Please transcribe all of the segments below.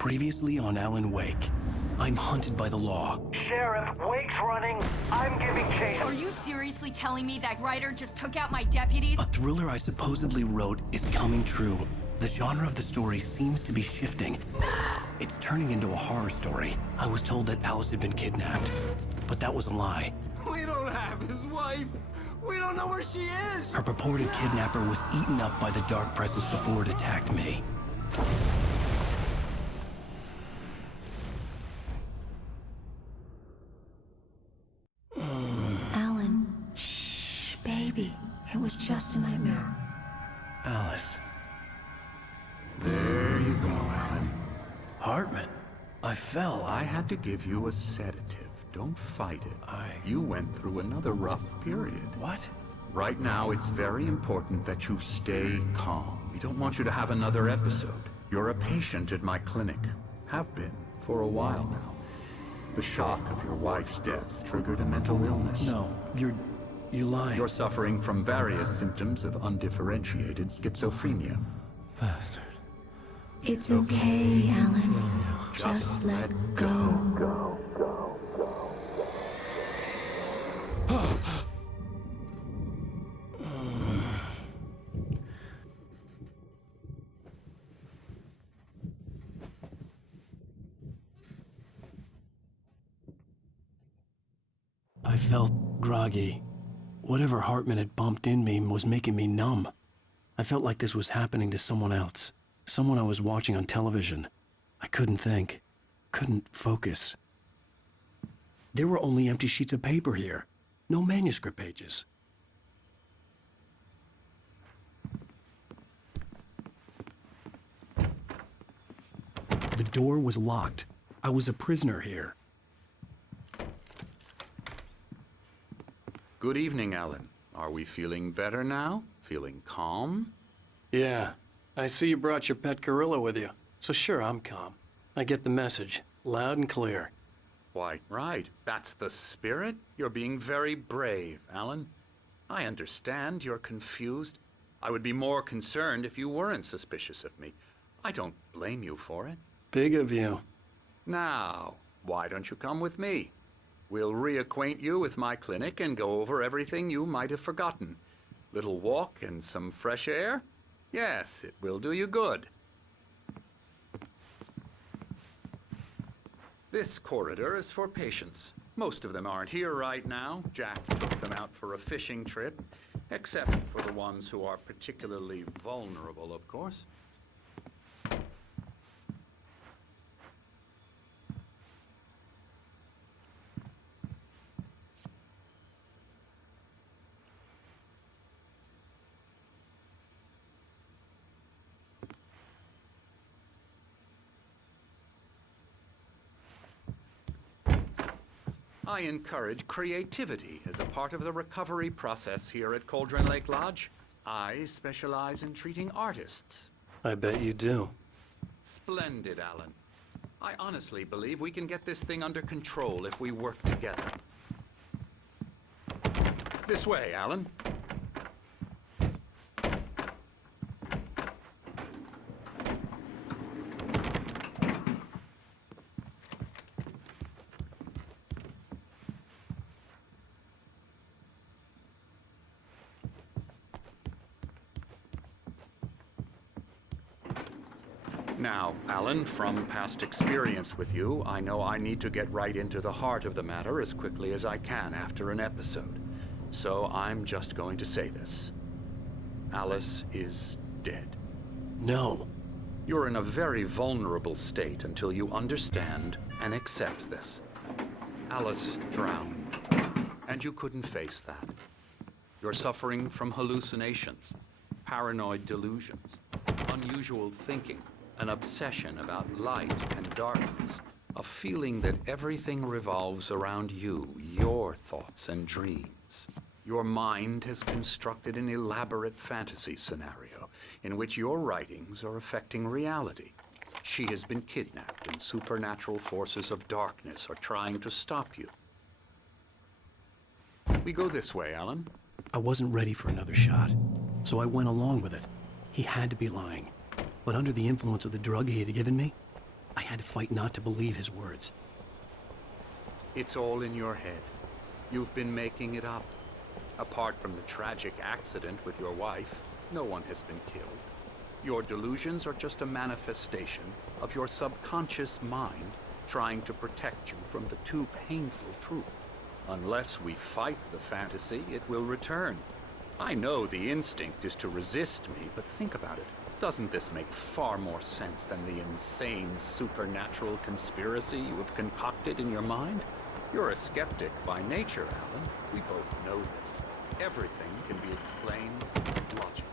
Previously on Alan Wake, I'm hunted by the law. Sheriff, Wake's running. I'm giving chase. Are you seriously telling me that writer just took out my deputies? A thriller I supposedly wrote is coming true. The genre of the story seems to be shifting. It's turning into a horror story. I was told that Alice had been kidnapped, but that was a lie. We don't have his wife. We don't know where she is. Her purported kidnapper was eaten up by the dark presence before it attacked me. Alan, shh, baby. It was just a nightmare. Alice. There you go, Alan. Hartman. I fell. I had to give you a sedative. Don't fight it. You went through another rough period. What? Right now, it's very important that you stay calm. We don't want you to have another episode. You're a patient at my clinic. Have been for a while now. The shock of your wife's death triggered a mental illness. No, you're lying. You're suffering from various symptoms of undifferentiated schizophrenia. Bastard. It's okay, Alan. Just let go. I felt groggy. Whatever Hartman had bumped in me was making me numb. I felt like this was happening to someone else. Someone I was watching on television. I couldn't think. Couldn't focus. There were only empty sheets of paper here. No manuscript pages. The door was locked. I was a prisoner here. Good evening, Alan. Are we feeling better now? Feeling calm? Yeah. I see you brought your pet gorilla with you. So sure, I'm calm. I get the message. Loud and clear. Why, right. That's the spirit. You're being very brave, Alan. I understand you're confused. I would be more concerned if you weren't suspicious of me. I don't blame you for it. Big of you. Now, why don't you come with me? We'll reacquaint you with my clinic and go over everything you might have forgotten. Little walk and some fresh air? Yes, it will do you good. This corridor is for patients. Most of them aren't here right now. Jack took them out for a fishing trip, except for the ones who are particularly vulnerable, of course. I encourage creativity as a part of the recovery process here at Cauldron Lake Lodge. I specialize in treating artists. I bet you do. Splendid, Alan. I honestly believe we can get this thing under control if we work together. This way, Alan. Now, Alan, from past experience with you, I know I need to get right into the heart of the matter as quickly as I can after an episode. So I'm just going to say this. Alice is dead. No. You're in a very vulnerable state until you understand and accept this. Alice drowned, and you couldn't face that. You're suffering from hallucinations, paranoid delusions, unusual thinking, an obsession about light and darkness, a feeling that everything revolves around you, your thoughts and dreams. Your mind has constructed an elaborate fantasy scenario in which your writings are affecting reality. She has been kidnapped and supernatural forces of darkness are trying to stop you. We go this way, Alan. I wasn't ready for another shot, so I went along with it. He had to be lying. But under the influence of the drug he had given me, I had to fight not to believe his words. It's all in your head. You've been making it up. Apart from the tragic accident with your wife, no one has been killed. Your delusions are just a manifestation of your subconscious mind trying to protect you from the too painful truth. Unless we fight the fantasy, it will return. I know the instinct is to resist me, but think about it. Doesn't this make far more sense than the insane supernatural conspiracy you have concocted in your mind? You're a skeptic by nature, Alan. We both know this. Everything can be explained logically.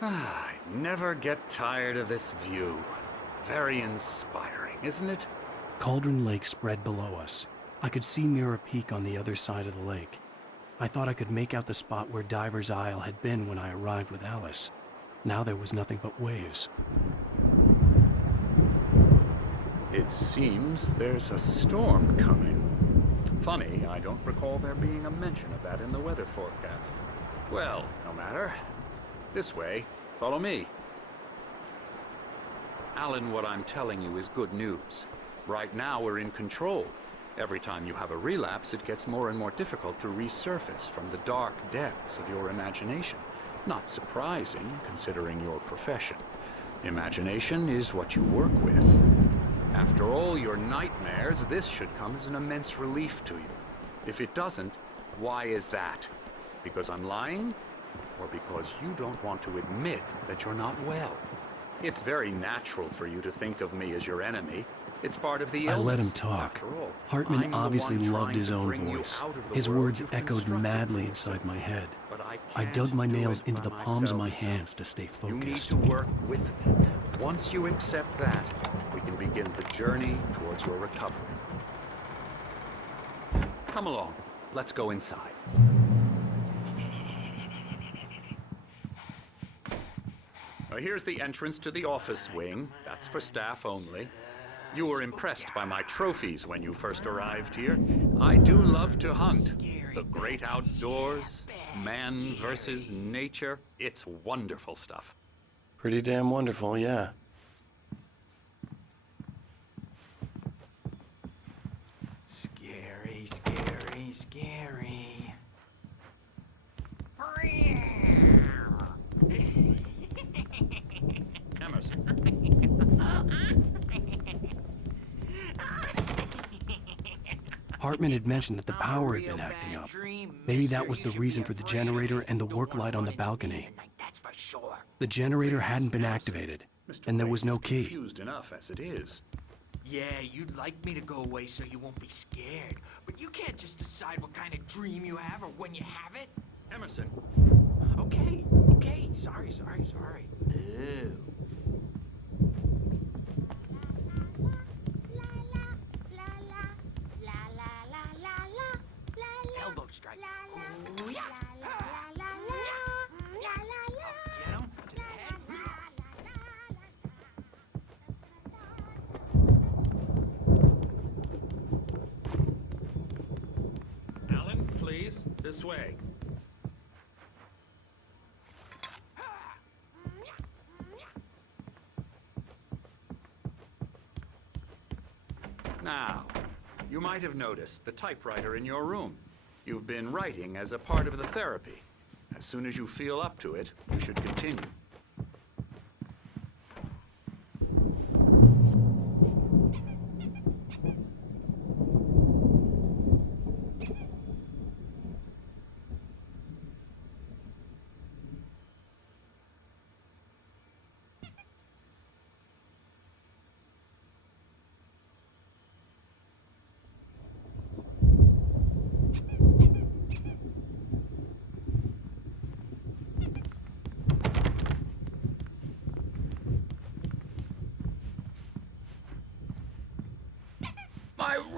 I never get tired of this view. Very inspiring, isn't it? Cauldron Lake spread below us. I could see Mirror Peak on the other side of the lake. I thought I could make out the spot where Diver's Isle had been when I arrived with Alice. Now there was nothing but waves. It seems there's a storm coming. Funny, I don't recall there being a mention of that in the weather forecast. Well, no matter. This way. Follow me. Alan, what I'm telling you is good news. Right now, we're in control. Every time you have a relapse, it gets more and more difficult to resurface from the dark depths of your imagination. Not surprising, considering your profession. Imagination is what you work with. After all your nightmares, this should come as an immense relief to you. If it doesn't, why is that? Because I'm lying? Or because you don't want to admit that you're not well? It's very natural for you to think of me as your enemy. It's part of the illness. I let him talk. After all, Hartman I'm the obviously one loved trying his to own bring you voice. out of the His world words you've echoed constructed madly for inside yourself. my head. But I I can't dug my do nails it into by the palms of my myself. hands to stay You need focused. to work with me. Once you accept that, we can begin the journey towards your recovery. Come along. Let's go inside. Now, here's the entrance to the office wing. That's for staff only. You were impressed by my trophies when you first arrived here. I do love to hunt. The great outdoors, man versus nature. It's wonderful stuff. Pretty damn wonderful, yeah. Scary, scary, scary. Emerson. Hartman had mentioned that the power had been acting up. Maybe that was the reason for the generator and the work light on the balcony. That's for sure. The generator hadn't been activated, and there was no key. Confused enough as it is. Yeah, you'd like me to go away so you won't be scared. But you can't just decide what kind of dream you have or when you have it. Emerson. Okay, okay. Sorry. Ew. Elbow strike. Ooh, yeah. Get him to the head. Alan, please. This way. Now, you might have noticed the typewriter in your room. You've been writing as a part of the therapy. As soon as you feel up to it, you should continue.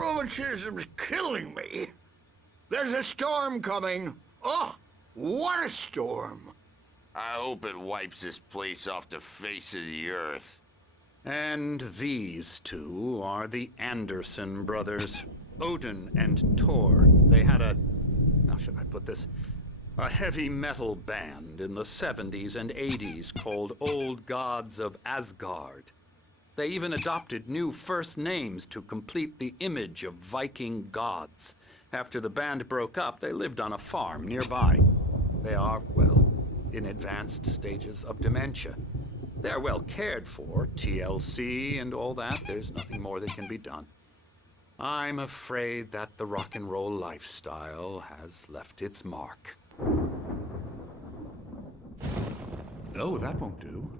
rheumatism's killing me. There's a storm coming. Oh, what a storm. I hope it wipes this place off the face of the earth. And these two are the Anderson brothers, Odin and Thor. They had how should I put this? A heavy metal band in the 70s and 80s called Old Gods of Asgard. They even adopted new first names to complete the image of Viking gods. After the band broke up, they lived on a farm nearby. They are, well, in advanced stages of dementia. They're well cared for, TLC and all that. There's nothing more that can be done. I'm afraid that the rock and roll lifestyle has left its mark. Oh, that won't do.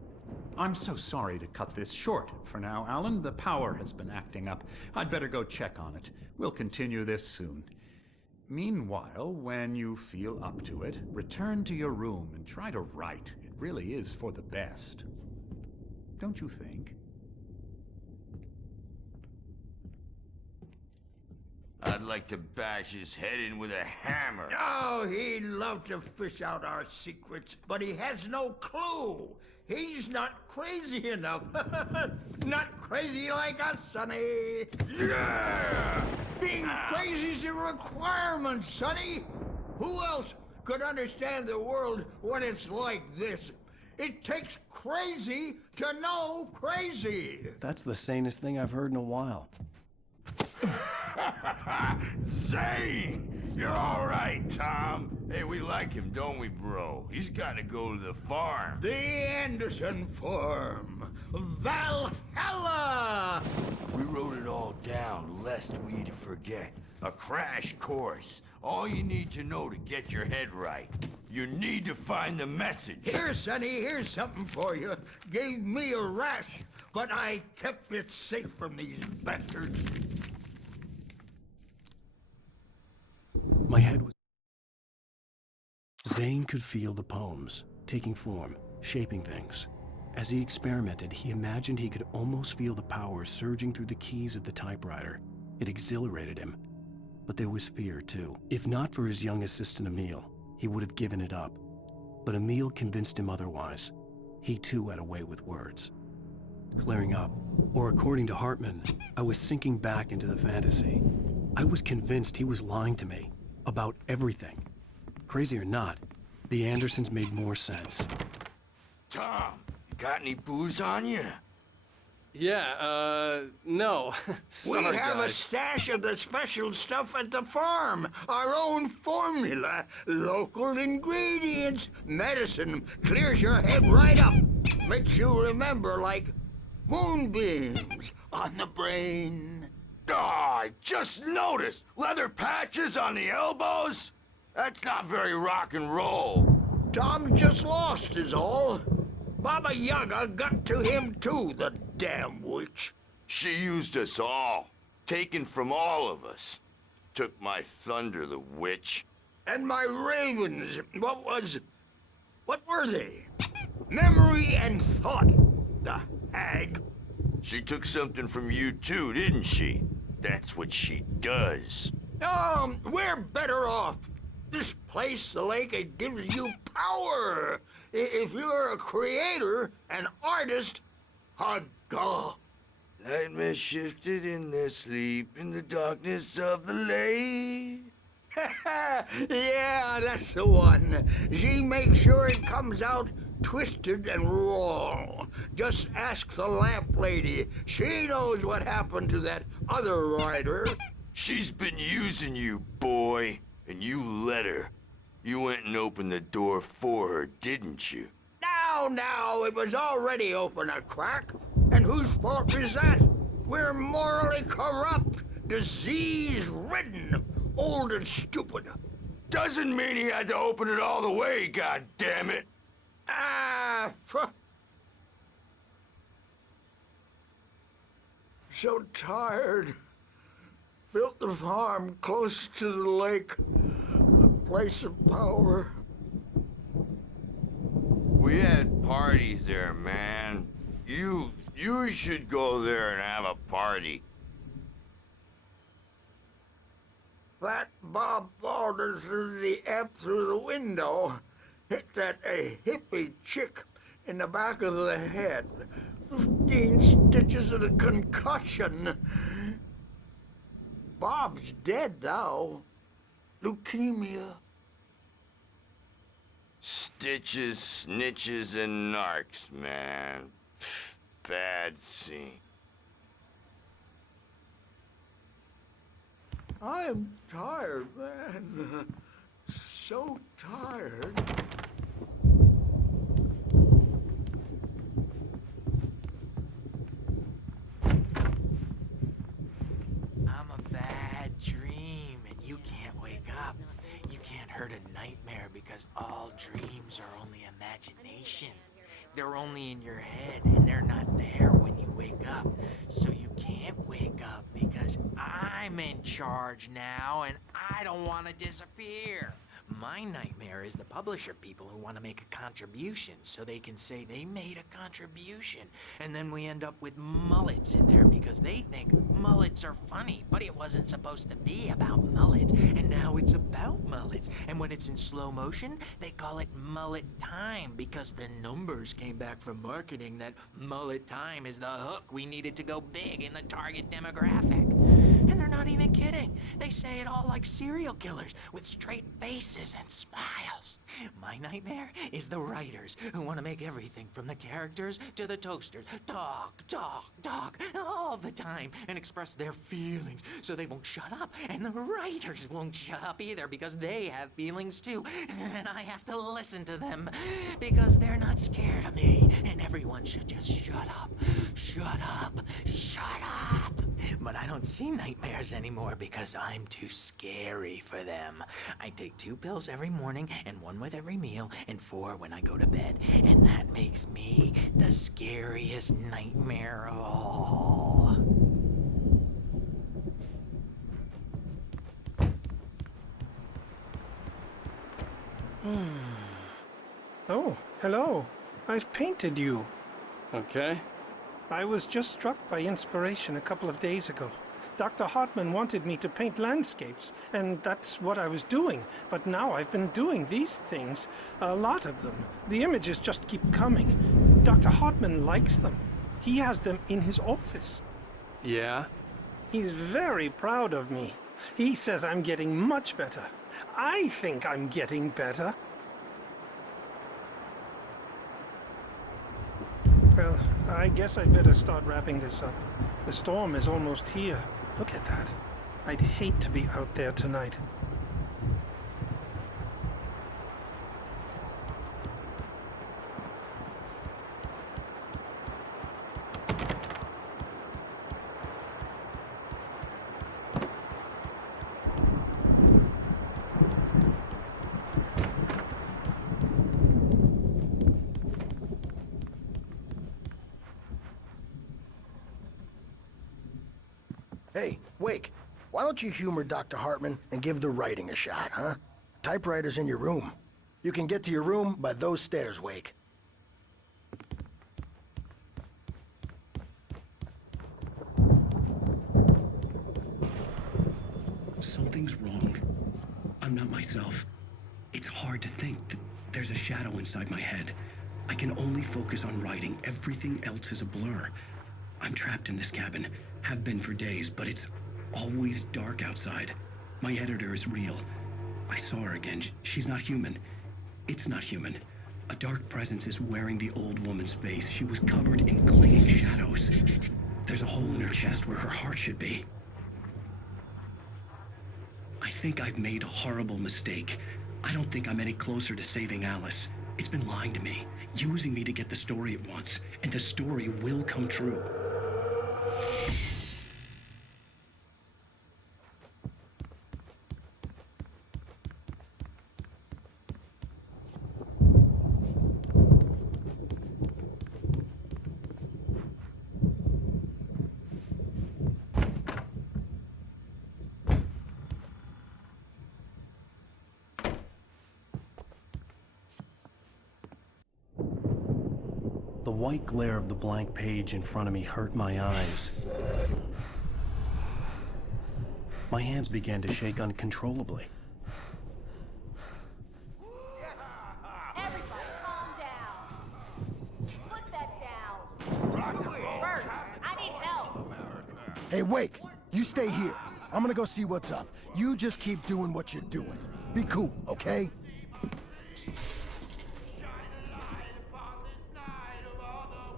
I'm so sorry to cut this short for now, Alan. The power has been acting up. I'd better go check on it. We'll continue this soon. Meanwhile, when you feel up to it, return to your room and try to write. It really is for the best. Don't you think? I'd like to bash his head in with a hammer. Oh, he'd love to fish out our secrets, but he has no clue. He's not crazy enough. Not crazy like us, Sonny. Yeah! Being crazy's a requirement, Sonny. Who else could understand the world when it's like this? It takes crazy to know crazy. That's the sanest thing I've heard in a while. Zane! You're all right, Tom. Hey, we like him, don't we, bro? He's got to go to the farm. The Anderson Farm. Valhalla! We wrote it all down, lest we forget. A crash course. All you need to know to get your head right. You need to find the message. Here, Sonny, here's something for you. Gave me a rash, but I kept it safe from these bastards. My head was... Zane could feel the poems, taking form, shaping things. As he experimented, he imagined he could almost feel the power surging through the keys of the typewriter. It exhilarated him. But there was fear, too. If not for his young assistant, Emil, he would have given it up. But Emil convinced him otherwise. He, too, had a way with words. Clearing up, or according to Hartman, I was sinking back into the fantasy. I was convinced he was lying to me about everything. Crazy or not, the Andersons made more sense. Tom, you got any booze on you? Yeah, no. We have a stash of the special stuff at the farm. Our own formula. Local ingredients. Medicine clears your head right up. Makes you remember like moonbeams on the brain. Oh, I just noticed. Leather patches on the elbows? That's not very rock and roll. Tom just lost is all. Baba Yaga got to him too, the damn witch. She used us all. Taken from all of us. Took my thunder, the witch. And my ravens, what were they? Memory and thought, the hag. She took something from you too, didn't she? That's what she does. We're better off. This place, the lake, it gives you power. If you're a creator, an artist, a god. Nightmares shifted in their sleep in the darkness of the lake. Yeah, that's the one. She makes sure it comes out twisted and raw. Just ask the lamp lady. She knows what happened to that other writer. She's been using you, boy, and you let her. You went and opened the door for her, didn't you? Now, it was already open a crack. And whose fault is that? We're morally corrupt, disease-ridden, old and stupid. Doesn't mean he had to open it all the way, goddammit. So tired. Built the farm close to the lake. A place of power. We had parties there, man. You should go there and have a party. That Bob Baldwin threw the app through the window. Hit that hippie chick in the back of the head. 15 stitches and a concussion. Bob's dead now. Leukemia. Stitches, snitches, and narcs, man. Pfft, bad scene. I'm tired, man. So tired. I'm a bad dream, and you can't wake up. You can't hurt a nightmare because all dreams are only imagination. They're only in your head, and they're not there when you wake up. So you can't wake up because I'm in charge now, and I don't want to disappear. My nightmare is the publisher people who want to make a contribution so they can say they made a contribution. And then we end up with mullets in there because they think mullets are funny, but it wasn't supposed to be about mullets. And now it's about mullets. And when it's in slow motion, they call it mullet time because the numbers came back from marketing that mullet time is the hook we needed to go big in the target demographic. And they're not even kidding. They say it all like serial killers with straight faces and smiles. My nightmare is the writers who want to make everything from the characters to the toasters talk all the time and express their feelings so they won't shut up. And the writers won't shut up either because they have feelings too. And I have to listen to them because they're not scared of me. And everyone should just shut up. Shut up. Shut up. But I don't see nightmares anymore because I'm too scary for them. I take 2 pills every morning and 1 with every meal and 4 when I go to bed. And that makes me the scariest nightmare of all. Oh, hello. I've painted you. Okay. I was just struck by inspiration a couple of days ago. Dr. Hartman wanted me to paint landscapes, and that's what I was doing. But now I've been doing these things, a lot of them. The images just keep coming. Dr. Hartman likes them. He has them in his office. Yeah? He's very proud of me. He says I'm getting much better. I think I'm getting better. Well, I guess I'd better start wrapping this up. The storm is almost here. Look at that. I'd hate to be out there tonight. Hey, Wake, why don't you humor Dr. Hartman and give the writing a shot, huh? Typewriter's in your room. You can get to your room by those stairs, Wake. Something's wrong. I'm not myself. It's hard to think that there's a shadow inside my head. I can only focus on writing. Everything else is a blur. I'm trapped in this cabin. Have been for days, but it's always dark outside. My editor is real. I saw her again. She's not human. It's not human. A dark presence is wearing the old woman's face. She was covered in clinging shadows. There's a hole in her chest where her heart should be. I think I've made a horrible mistake. I don't think I'm any closer to saving Alice. It's been lying to me, using me to get the story it wants, and the story will come true. The white glare of the blank page in front of me hurt my eyes. My hands began to shake uncontrollably. Everybody, calm down. Put that down. Bert, I need help. Hey, Wake, you stay here. I'm gonna go see what's up. You just keep doing what you're doing. Be cool, okay?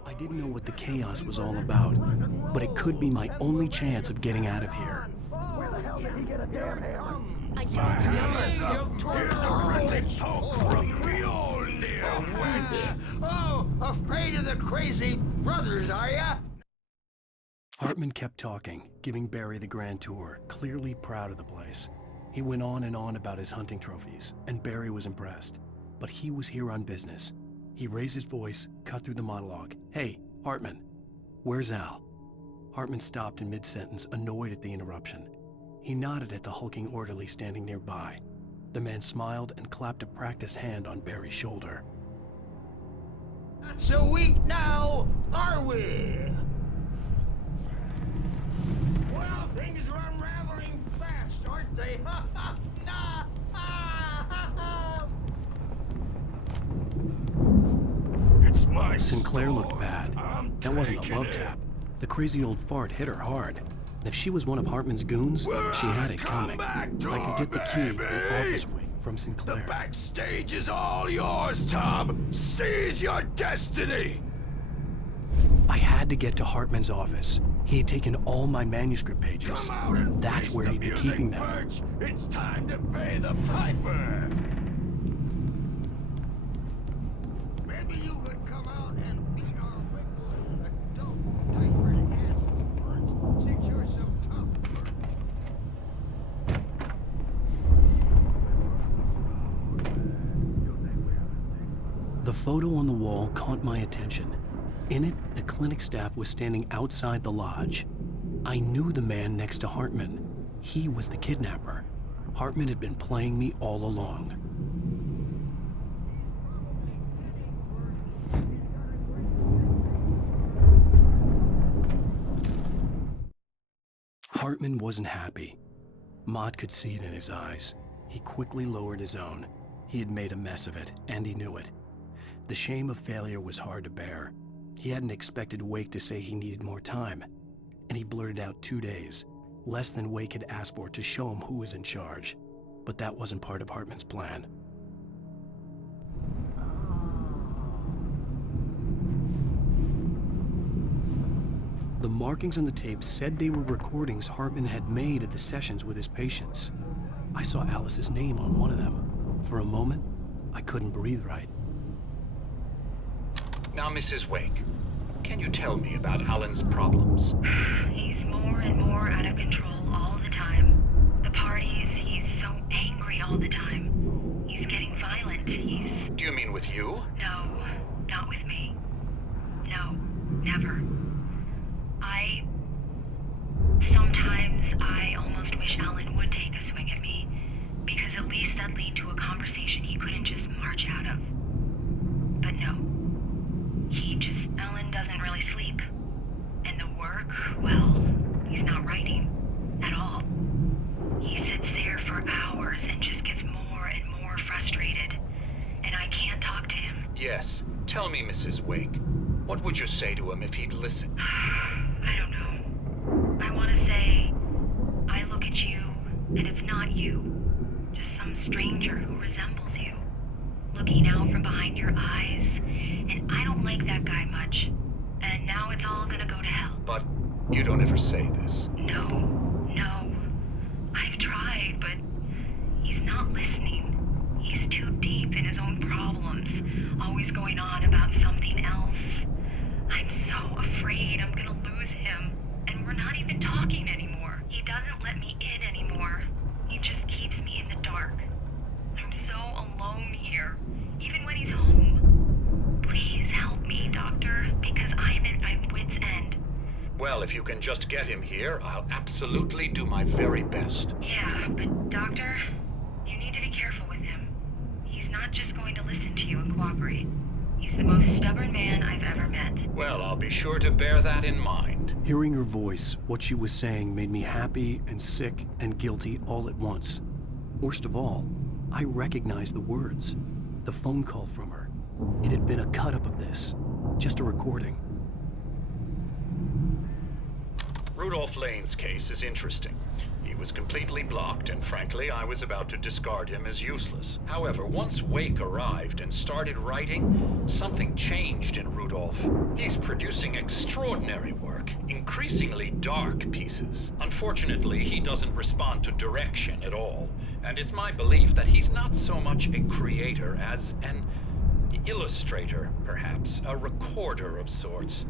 I didn't know what the chaos was all about, but it could be my only chance of getting out of here. Where the hell did he get a damn hammer? I don't Here's a friendly poke from the old near wench. Oh, afraid of the crazy brothers, are ya? Hartman kept talking, giving Barry the grand tour, clearly proud of the place. He went on and on about his hunting trophies, and Barry was impressed. But he was here on business. He raised his voice, cut through the monologue. Hey, Hartman, where's Al? Hartman stopped in mid-sentence, annoyed at the interruption. He nodded at the hulking orderly standing nearby. The man smiled and clapped a practiced hand on Barry's shoulder. Not so weak now, are we? Well, things are unraveling fast, aren't they? Ha ha! Nah! Ah, ha, ha. It's my Sinclair store. looked bad. I'm That wasn't a taking love it. tap. The crazy old fart hit her hard. And if she was one of Hartman's goons, she had it coming. I could get the key to the office wing from The Sinclair. backstage is all yours, Tom. Seize your destiny. I had to get to Hartman's office. He had taken all my manuscript pages. Come out and That's face where the he'd be music, keeping them. Birch. It's time to pay the piper. Maybe you could come out and beat our wiggling adult diaper ass, Bert, since you're so tough, Bert. The photo on the wall caught my attention. In it, the clinic staff was standing outside the lodge. I knew the man next to Hartman. He was the kidnapper. Hartman had been playing me all along. Hartman wasn't happy. Mott could see it in his eyes. He quickly lowered his own. He had made a mess of it, and he knew it. The shame of failure was hard to bear. He hadn't expected Wake to say he needed more time, and he blurted out 2 days, less than Wake had asked for to show him who was in charge. But that wasn't part of Hartman's plan. The markings on the tape said they were recordings Hartman had made at the sessions with his patients. I saw Alice's name on one of them. For a moment, I couldn't breathe right. Now, Mrs. Wake, can you tell me about Alan's problems? He's more and more out of control all the time. The parties, he's so angry all the time. He's getting violent. Do you mean with you? No, not with me. No, never. Sometimes I almost wish Alan would take a swing at me, because at least that'd lead to a conversation he couldn't just march out of. But no. Alan doesn't really sleep. And the work, well, he's not writing at all. He sits there for hours and just gets more and more frustrated. And I can't talk to him. Yes. Tell me, Mrs. Wake, what would you say to him if he'd listen? I don't know. I want to say, I look at you, and it's not you. Just some stranger who resembles you. Looking out from behind your eyes, and I don't like that guy much. And now it's all gonna go to hell. But you don't ever say this. No. I've tried, but he's not listening. He's too deep in his own problems, always going on about something else. I'm so afraid I'm gonna lose him, and we're not even talking anymore. He doesn't let me in anymore. He just keeps me in the dark. I'm so alone here, even when he's home. Please help me, Doctor, because I'm at my wit's end. Well, if you can just get him here, I'll absolutely do my very best. Yeah, but Doctor, you need to be careful with him. He's not just going to listen to you and cooperate. He's the most stubborn man I've ever met. Well, I'll be sure to bear that in mind. Hearing her voice, what she was saying made me happy and sick and guilty all at once. Worst of all, I recognized the words. The phone call from her. It had been a cut-up of this. Just a recording. Rudolph Lane's case is interesting. He was completely blocked, and frankly, I was about to discard him as useless. However, once Wake arrived and started writing, something changed in Rudolph. He's producing extraordinary work, increasingly dark pieces. Unfortunately, he doesn't respond to direction at all, and it's my belief that he's not so much a creator as an illustrator, perhaps, a recorder of sorts.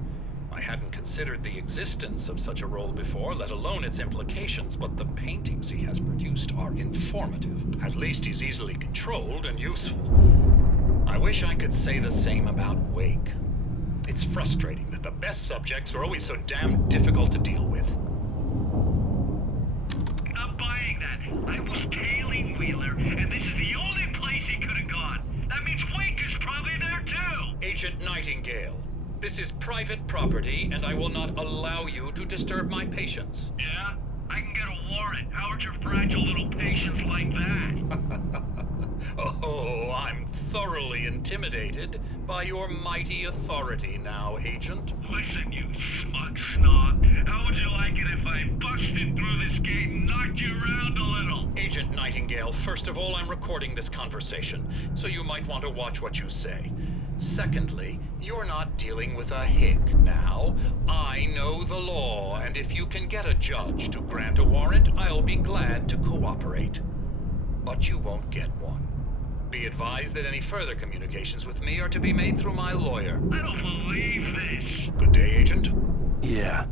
I hadn't considered the existence of such a role before, let alone its implications, but the paintings he has produced are informative. At least he's easily controlled and useful. I wish I could say the same about Wake. It's frustrating that the best subjects are always so damn difficult to deal with. Not buying that. I was tailing Wheeler, and this is the only place he could have gone. That means Wake is probably there too! Agent Nightingale. This is private property, and I will not allow you to disturb my patients. Yeah? I can get a warrant. How would your fragile little patients like that? Oh, I'm thoroughly intimidated by your mighty authority now, Agent. Listen, you smug snob. How would you like it if I busted through this gate and knocked you around a little? Agent Nightingale, first of all, I'm recording this conversation, so you might want to watch what you say. Secondly, you're not dealing with a hick now. I know the law, and if you can get a judge to grant a warrant, I'll be glad to cooperate. But you won't get one. Be advised that any further communications with me are to be made through my lawyer. I don't believe this. Good day, Agent. Yeah.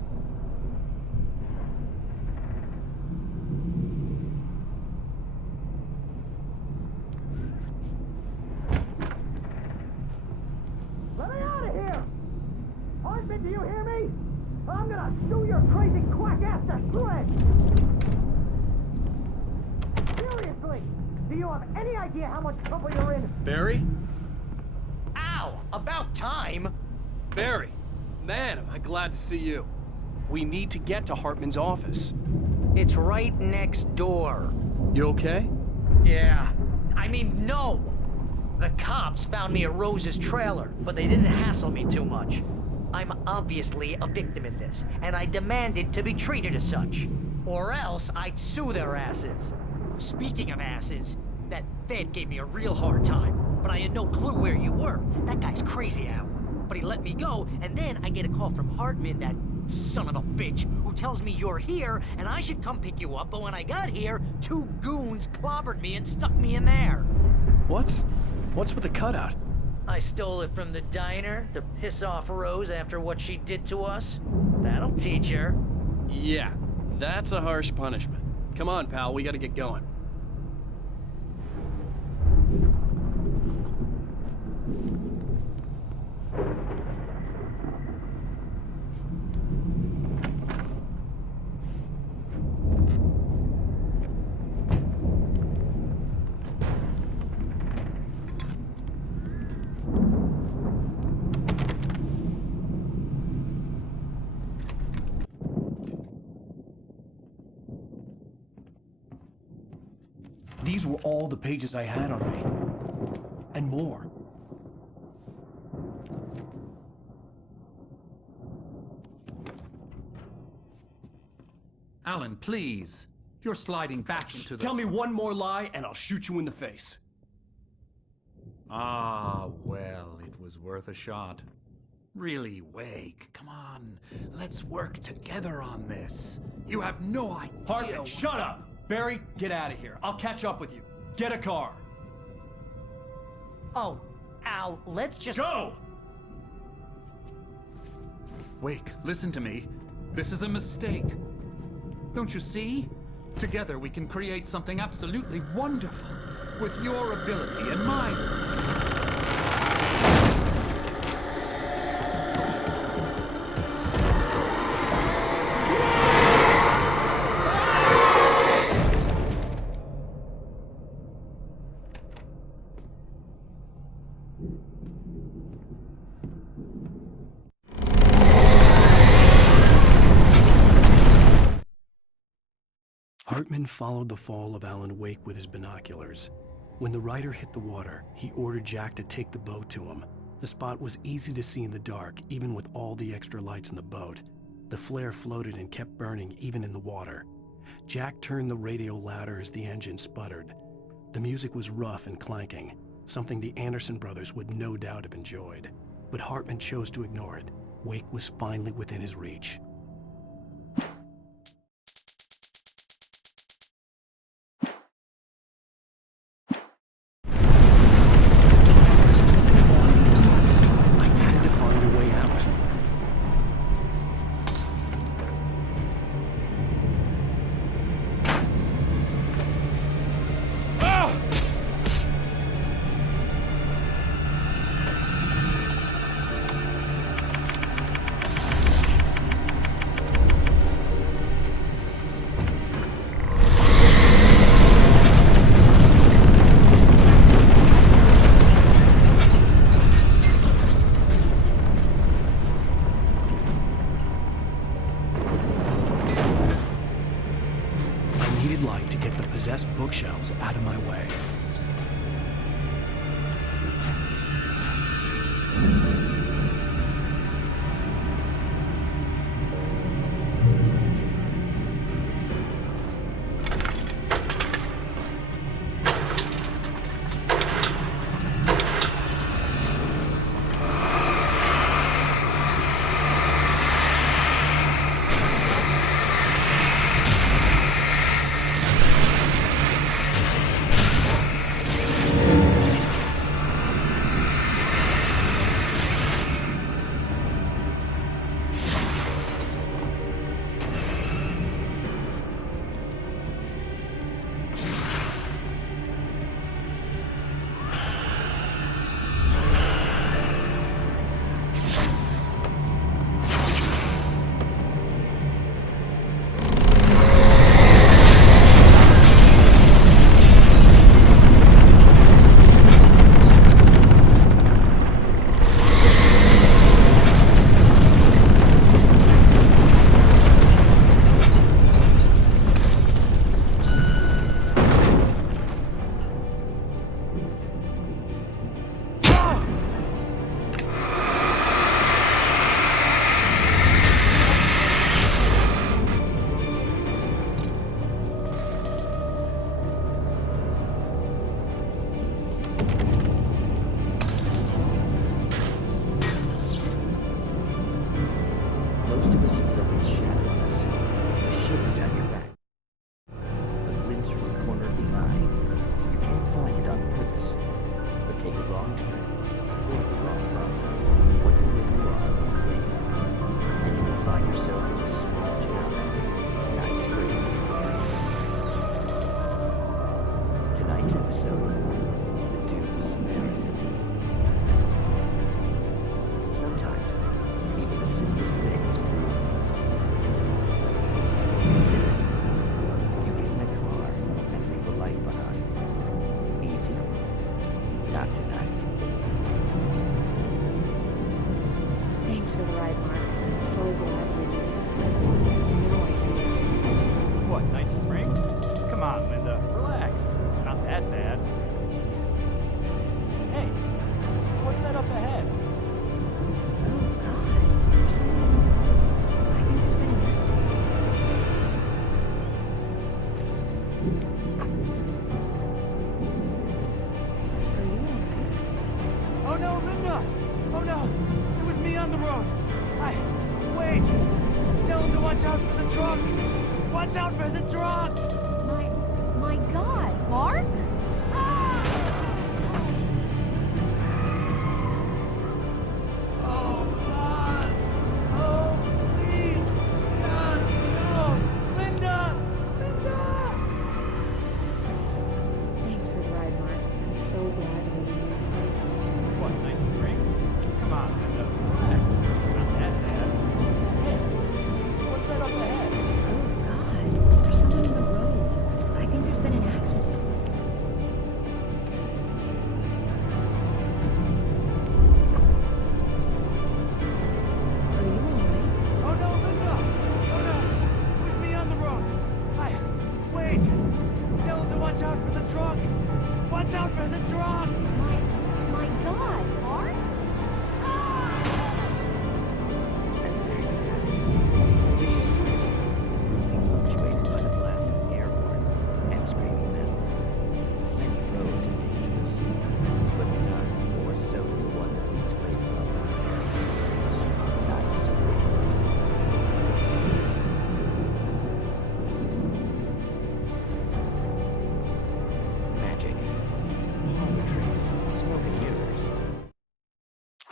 Let me out of here! Hartman, do you hear me? I'm gonna chew your crazy quack ass to shreds! Seriously! Do you have any idea how much trouble you're in? Barry? Ow! About time! Barry! Man, am I glad to see you. We need to get to Hartman's office. It's right next door. You okay? Yeah. I mean, no! The cops found me at Rose's trailer, but they didn't hassle me too much. I'm obviously a victim in this, and I demanded to be treated as such. Or else I'd sue their asses. Speaking of asses, that Fed gave me a real hard time, but I had no clue where you were. That guy's crazy, Al. But he let me go, and then I get a call from Hartman, that son of a bitch, who tells me you're here, and I should come pick you up, but when I got here, 2 goons clobbered me and stuck me in there. What's with the cutout? I stole it from the diner to piss off Rose after what she did to us. That'll teach her. Yeah, that's a harsh punishment. Come on, pal, we gotta get going. These were all the pages I had on me. And more. Alan, please. You're sliding back into the... Tell me one more lie and I'll shoot you in the face. Ah, well, it was worth a shot. Really, Wake, come on. Let's work together on this. You have no idea... Hartman, shut up! Barry, get out of here. I'll catch up with you. Get a car. Oh, Al, let's just... Go! Wake, listen to me. This is a mistake. Don't you see? Together we can create something absolutely wonderful. With your ability and mine. Hartman followed the fall of Alan Wake with his binoculars. When the rider hit the water, he ordered Jack to take the boat to him. The spot was easy to see in the dark, even with all the extra lights in the boat. The flare floated and kept burning even in the water. Jack turned the radio louder as the engine sputtered. The music was rough and clanking, something the Anderson brothers would no doubt have enjoyed. But Hartman chose to ignore it. Wake was finally within his reach. I had to find a way out. Light to get the possessed bookshelves out of my way.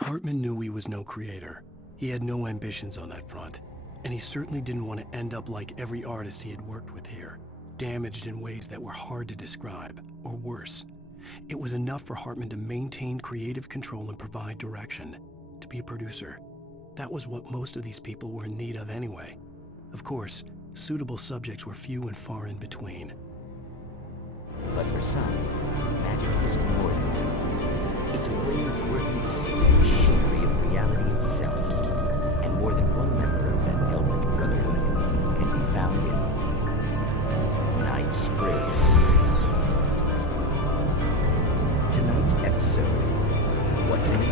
Hartman knew he was no creator. He had no ambitions on that front. And he certainly didn't want to end up like every artist he had worked with here, damaged in ways that were hard to describe, or worse. It was enough for Hartman to maintain creative control and provide direction, to be a producer. That was what most of these people were in need of anyway. Of course, suitable subjects were few and far in between. But for some, magic is more than that. It's a way of working the secret machinery of reality itself. And more than one member of that eldritch brotherhood can be found in Night Sprays. Tonight's episode, What's in It?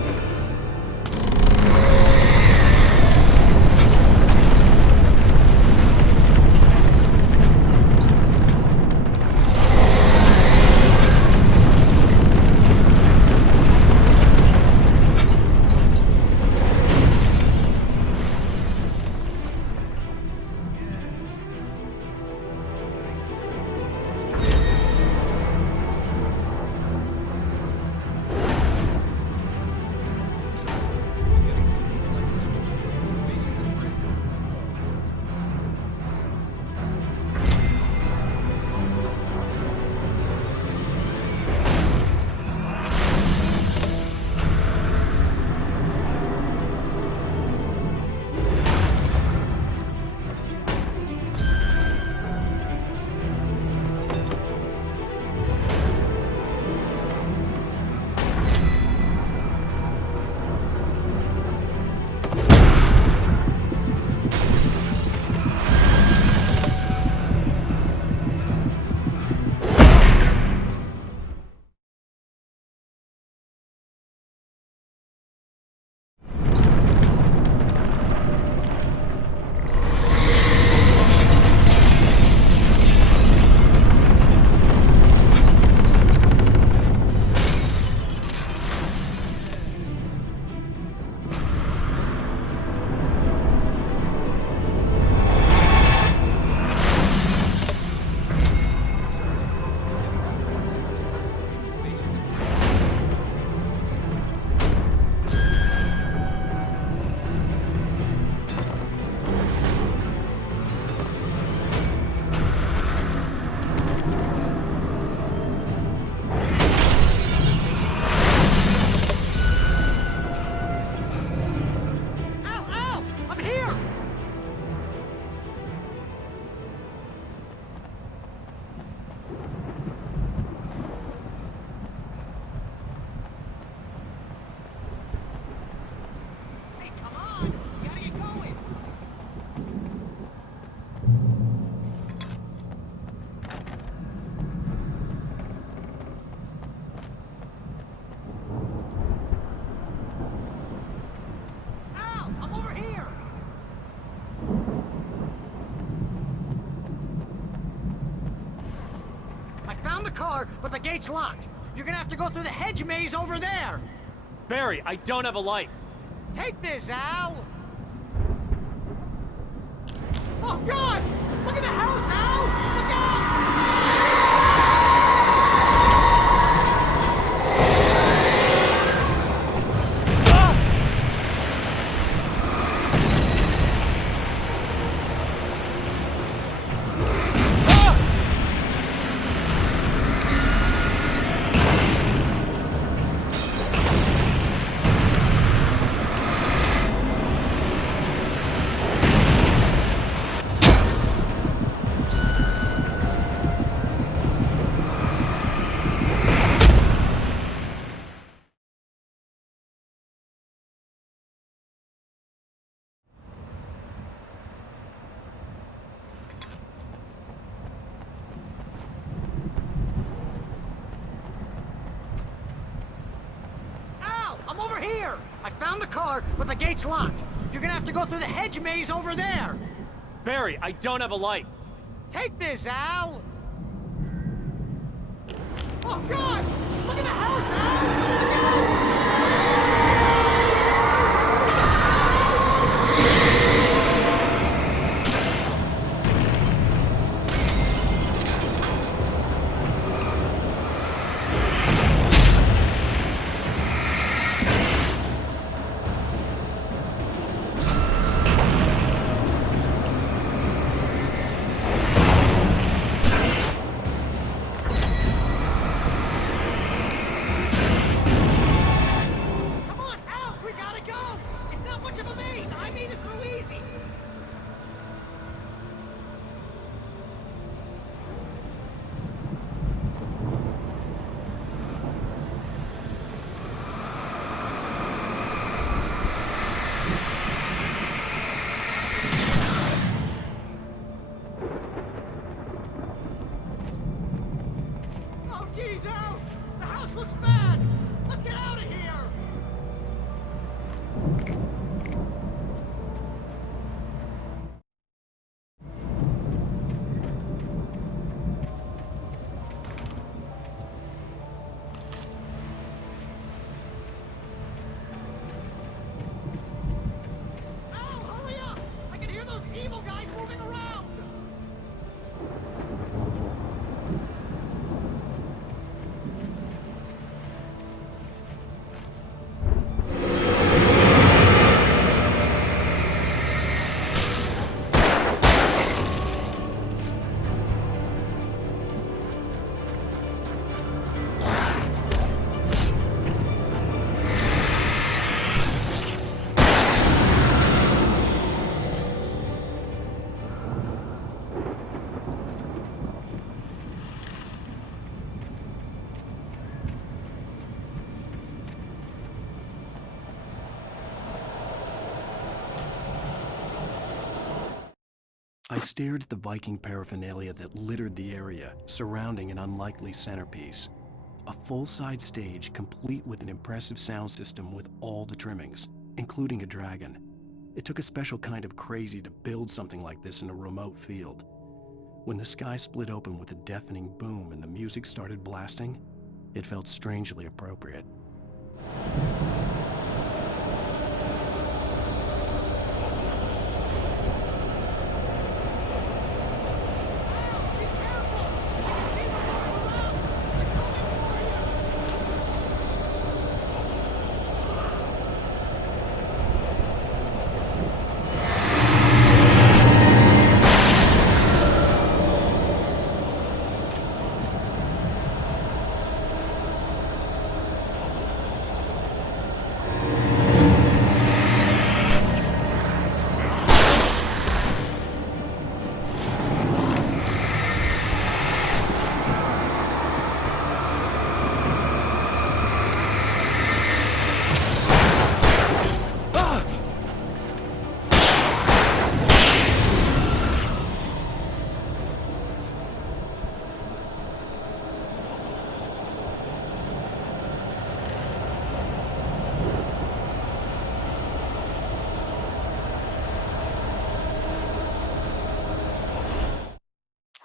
But the gate's locked. You're gonna have to go through the hedge maze over there. Barry, I don't have a light. Take this, Al. Oh, God! Look at the house, Al! Look out! I found the car, but the gate's locked. You're gonna have to go through the hedge maze over there. Barry, I don't have a light. Take this, Al. Oh, God! Look at the house, Al! Look out! I stared at the Viking paraphernalia that littered the area surrounding an unlikely centerpiece. A full-size stage complete with an impressive sound system with all the trimmings, including a dragon. It took a special kind of crazy to build something like this in a remote field. When the sky split open with a deafening boom and the music started blasting, it felt strangely appropriate.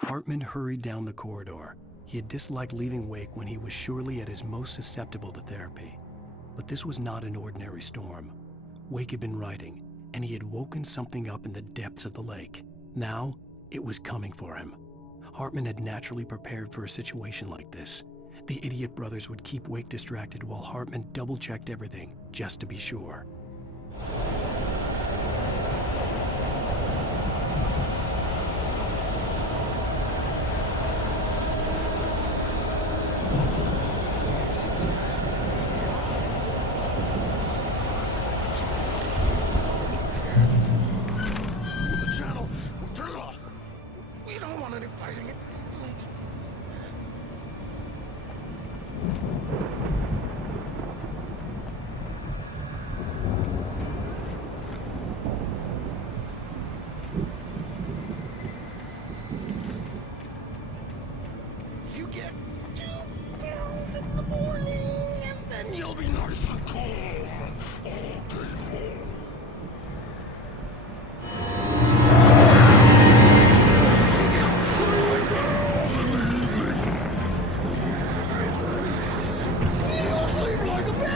Hartman hurried down the corridor. He had disliked leaving Wake when he was surely at his most susceptible to therapy. But this was not an ordinary storm. Wake had been writing, and he had woken something up in the depths of the lake. Now, it was coming for him. Hartman had naturally prepared for a situation like this. The idiot brothers would keep Wake distracted while Hartman double-checked everything, just to be sure. You get 2 pills in the morning, and then you'll be nice and calm all day long. You'll sleep like a baby.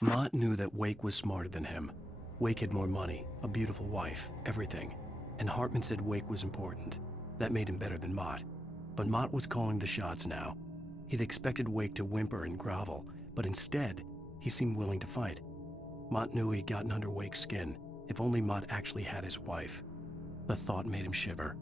Mott knew that Wake was smarter than him. Wake had more money, a beautiful wife, everything. And Hartman said Wake was important. That made him better than Mott. But Mott was calling the shots now. He'd expected Wake to whimper and grovel, but instead, He seemed willing to fight. Mott knew he'd gotten under Wake's skin. If only Mott actually had his wife. The thought made him shiver.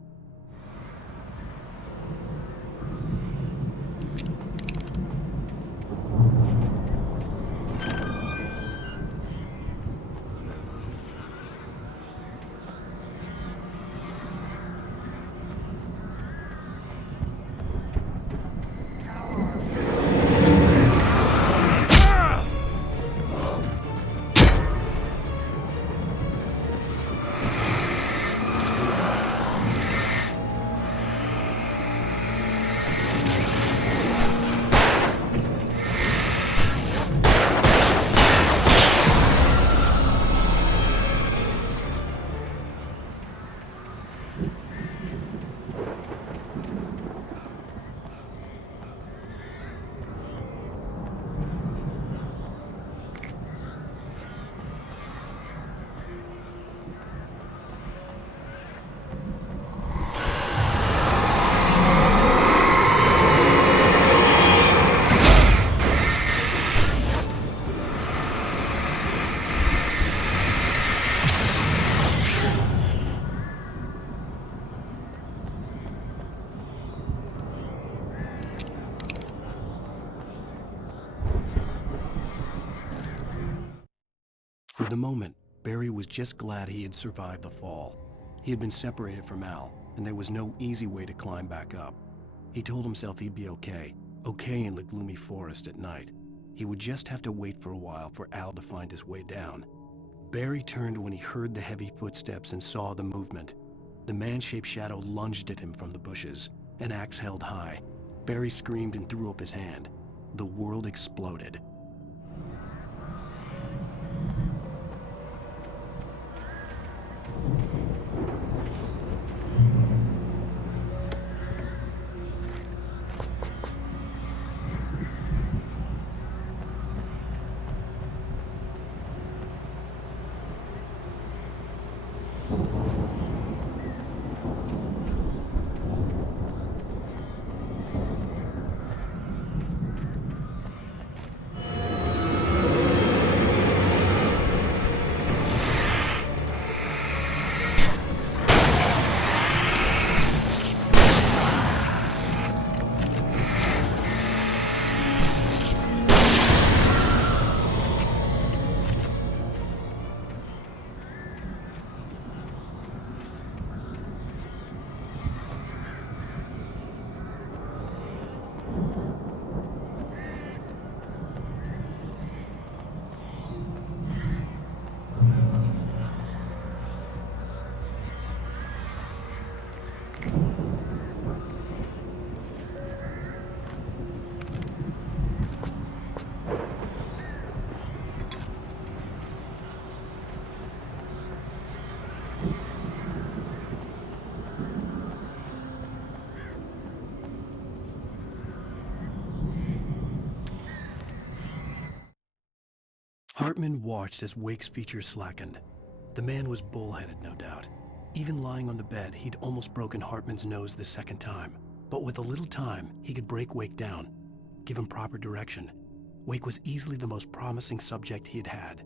For the moment, Barry was just glad he had survived the fall. He had been separated from Al, and there was no easy way to climb back up. He told himself he'd be okay in the gloomy forest at night. He would just have to wait for a while for Al to find his way down. Barry turned when he heard the heavy footsteps and saw the movement. The man-shaped shadow lunged at him from the bushes, an axe held high. Barry screamed and threw up his hand. The world exploded. Hartman watched as Wake's features slackened. The man was bullheaded, no doubt. Even lying on the bed, he'd almost broken Hartman's nose the second time. But with a little time, he could break Wake down, give him proper direction. Wake was easily the most promising subject he had had.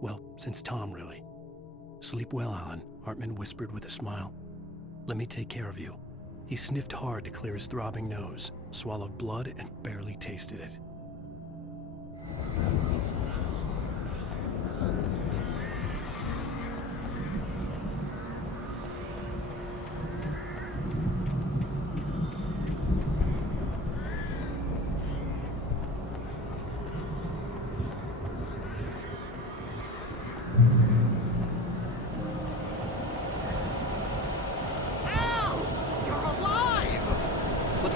Well, since Tom, really. "Sleep well, Alan," Hartman whispered with a smile. "Let me take care of you." He sniffed hard to clear his throbbing nose, swallowed blood, and barely tasted it.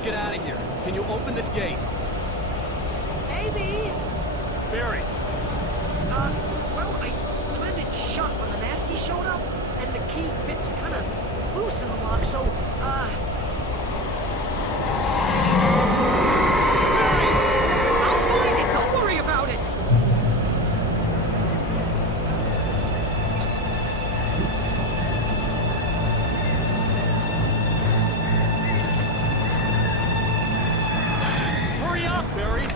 Get out of here. Can you open this gate? Maybe. Barry. Well, I slammed it shut when the Nasky showed up, and the key fits kind of loose in the lock, so, Barry! I'll find it. Don't worry about it. Hurry up, Barry!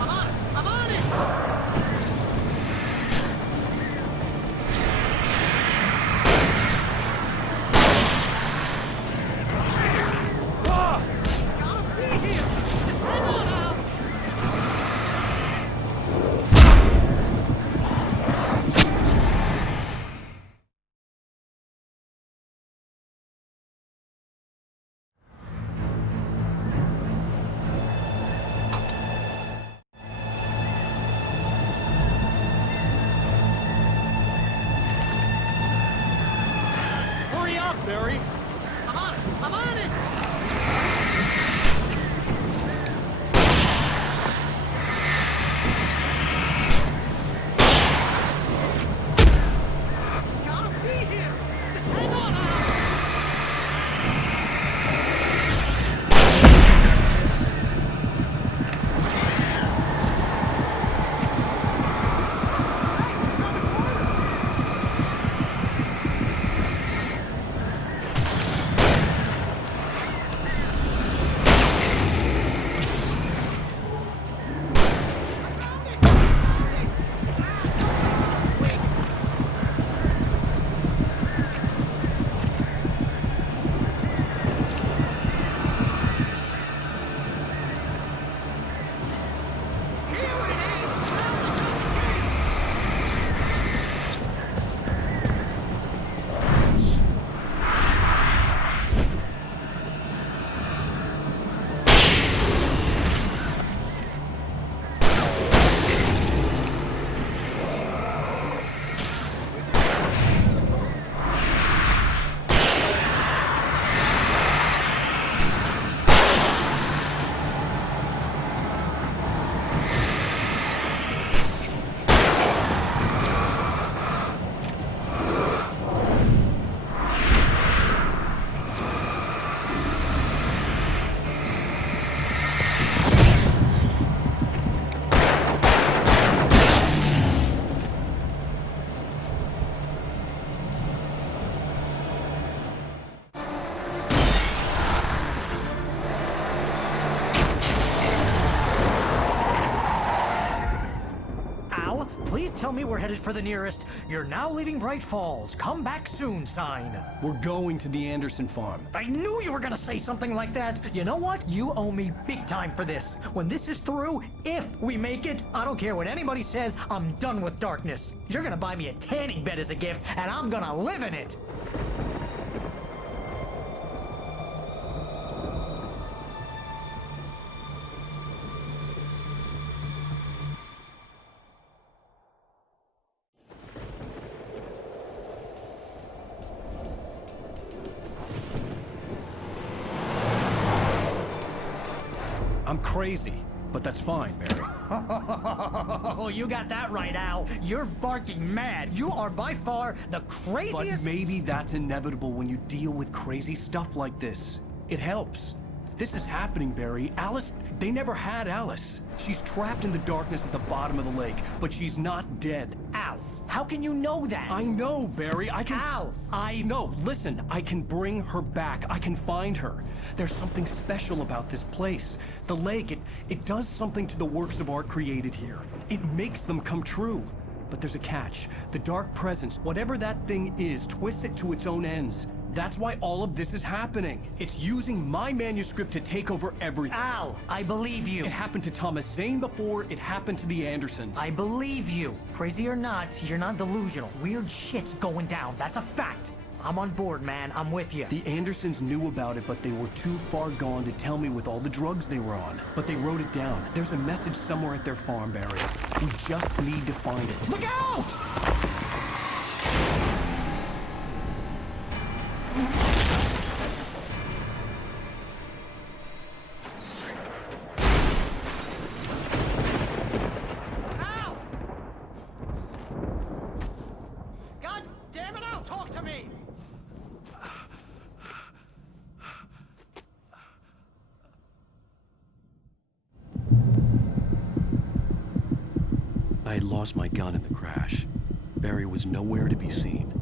I'm on it! tell me we're headed for the nearest "You're now leaving Bright Falls. Come back soon" sign. We're going to the Anderson farm. I knew you were gonna say something like that. You know what? You owe me big time for this. When this is through, if we make it, I don't care what anybody says, I'm done with darkness. You're gonna buy me a tanning bed as a gift, and I'm gonna live in it. I'm crazy, but that's fine, Barry. Oh, you got that right, Al. You're barking mad. You are by far the craziest. But maybe that's inevitable when you deal with crazy stuff like this. It helps. This is happening, Barry. Alice, they never had Alice. She's trapped in the darkness at the bottom of the lake, but she's not dead. Al, how can you know that? I know, Barry. I can... Al, No, listen. I can bring her back. I can find her. There's something special about this place. The lake, it does something to the works of art created here. It makes them come true. But there's a catch. The dark presence, whatever that thing is, twists it to its own ends. That's why all of this is happening. It's using my manuscript to take over everything. Al, I believe you. It happened to Thomas Zane before, it happened to the Andersons. I believe you. Crazy or not, you're not delusional. Weird shit's going down. That's a fact. I'm on board, man. I'm with you. The Andersons knew about it, but they were too far gone to tell me with all the drugs they were on. But they wrote it down. There's a message somewhere at their farm, Barry. We just need to find it. Look out! I had lost my gun in the crash. Barry was nowhere to be seen.